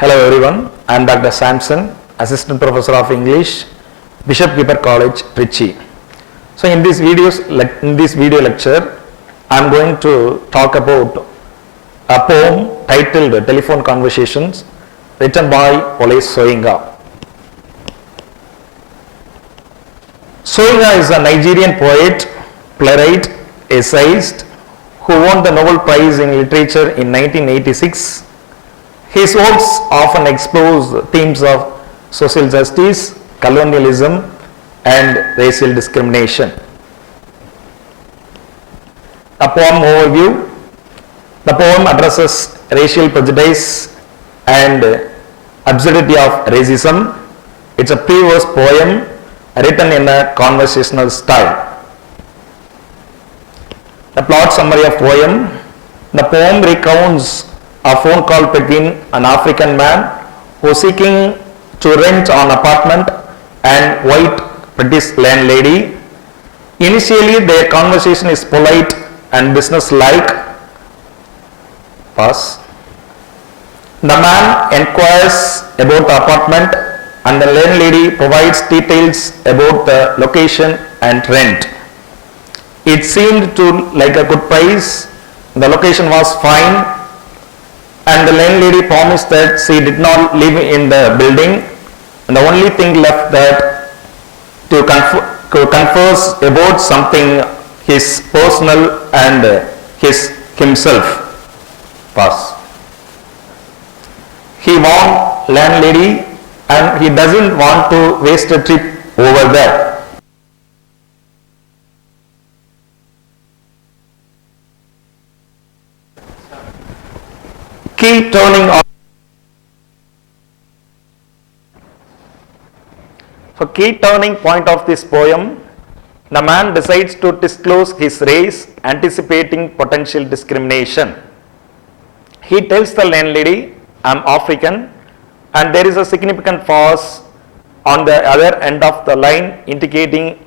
Hello everyone, I am Dr. Samson, Assistant Professor of English, Bishop Keeper College, Trichy. So in this video lecture, I am going to talk about a poem titled Telephone Conversations, written by Ole Soyinka. Soyinka is a Nigerian poet, playwright, essayist who won the Nobel Prize in Literature in 1986. His works often explore themes of social justice, colonialism, and racial discrimination. A poem overview. The poem addresses racial prejudice and absurdity of racism. It's a pre-verse poem written in a conversational style. The plot summary of poem. The poem recounts a phone call between an African man who is seeking to rent an apartment and white British landlady. Initially, their conversation is polite and business-like. Pause. The man inquires about the apartment and the landlady provides details about the location and rent. It seemed to like a good price. The location was fine. And the landlady promised that she did not live in the building, and the only thing left that to converse about something his personal and himself. Pause. He warned landlady and he doesn't want to waste a trip over there. Key turning on. So key turning point of this poem, the man decides to disclose his race, anticipating potential discrimination. He tells the landlady, I am African, and there is a significant pause on the other end of the line indicating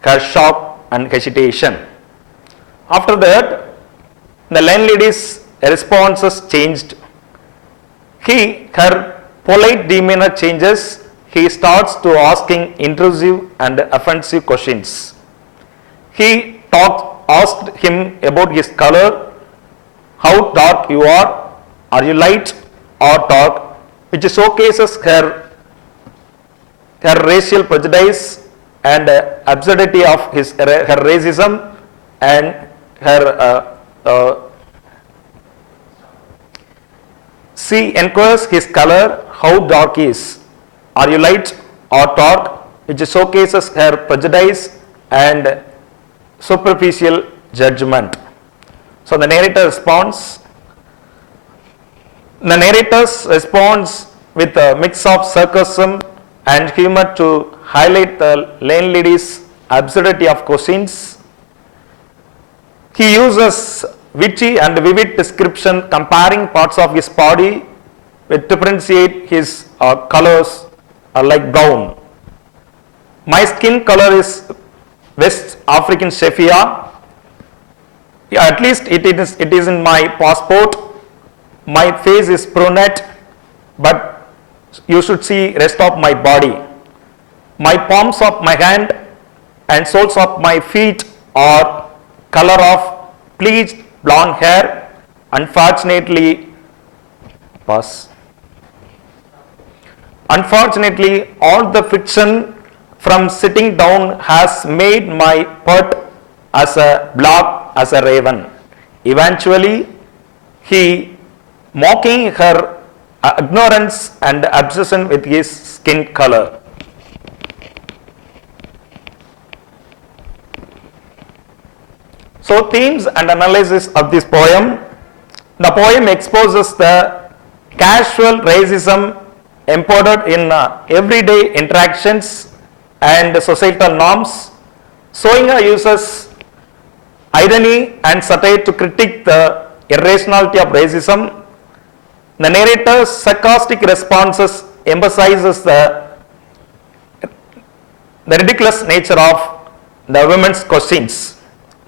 her shock and hesitation. After that, the landlady's responses changed. Her polite demeanor changes. He starts to asking intrusive and offensive questions. He asked him about his color, how dark you are you light or dark, which showcases her racial prejudice and absurdity of her racism and her she inquires his color, how dark he is. Are you light or dark? Which showcases her prejudice and superficial judgment. So the narrator responds. The narrator responds with a mix of sarcasm and humor to highlight the landlady's absurdity of questions. He uses witty and vivid description comparing parts of his body which differentiate his colors like brown. My skin color is West African Shefia. At least it is in my passport. My face is brunette, but you should see rest of my body. My palms of my hand and soles of my feet are color of bleached blonde hair. Unfortunately, all the friction from sitting down has made my butt as black as a raven. Eventually, he mocking her ignorance and obsession with his skin color. So themes and analysis of this poem. The poem exposes the casual racism embodied in everyday interactions and societal norms. Soyinka uses irony and satire to critique the irrationality of racism. The narrator's sarcastic responses emphasizes the ridiculous nature of the women's questions.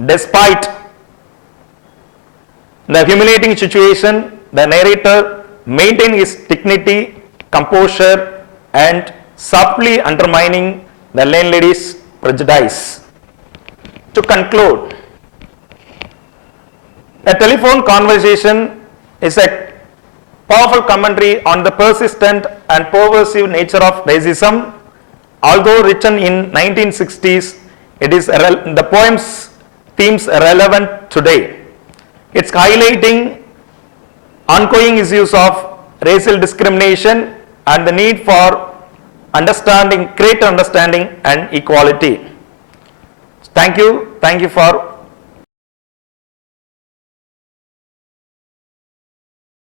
Despite the humiliating situation, the narrator maintain his dignity, composure, and subtly undermining the landlady's prejudice. To conclude, a telephone conversation is a powerful commentary on the persistent and pervasive nature of racism. Although written in 1960s, it is the poem's themes are relevant today. It's highlighting ongoing issues of racial discrimination and the need for greater understanding and equality. Thank you for